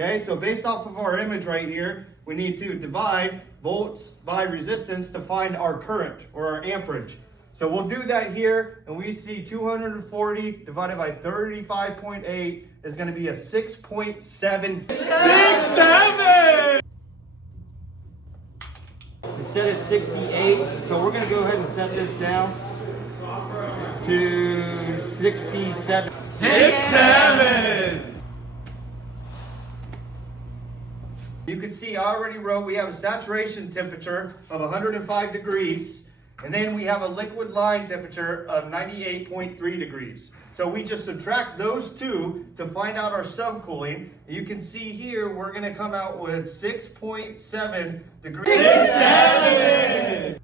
Okay, so based off of our image right here, we need to divide volts by resistance to find our current or our amperage. So we'll do that here, and we see 240 divided by 35.8 is going to be a 6.7. 6.7! It's set at 68, so we're going to go ahead and set this down to 67. 6.7! You can see I already wrote we have a saturation temperature of 105 degrees, and then we have a liquid line temperature of 98.3 degrees. So we just subtract those two to find out our subcooling. You can see here we're going to come out with 6.7 degrees. 6.7!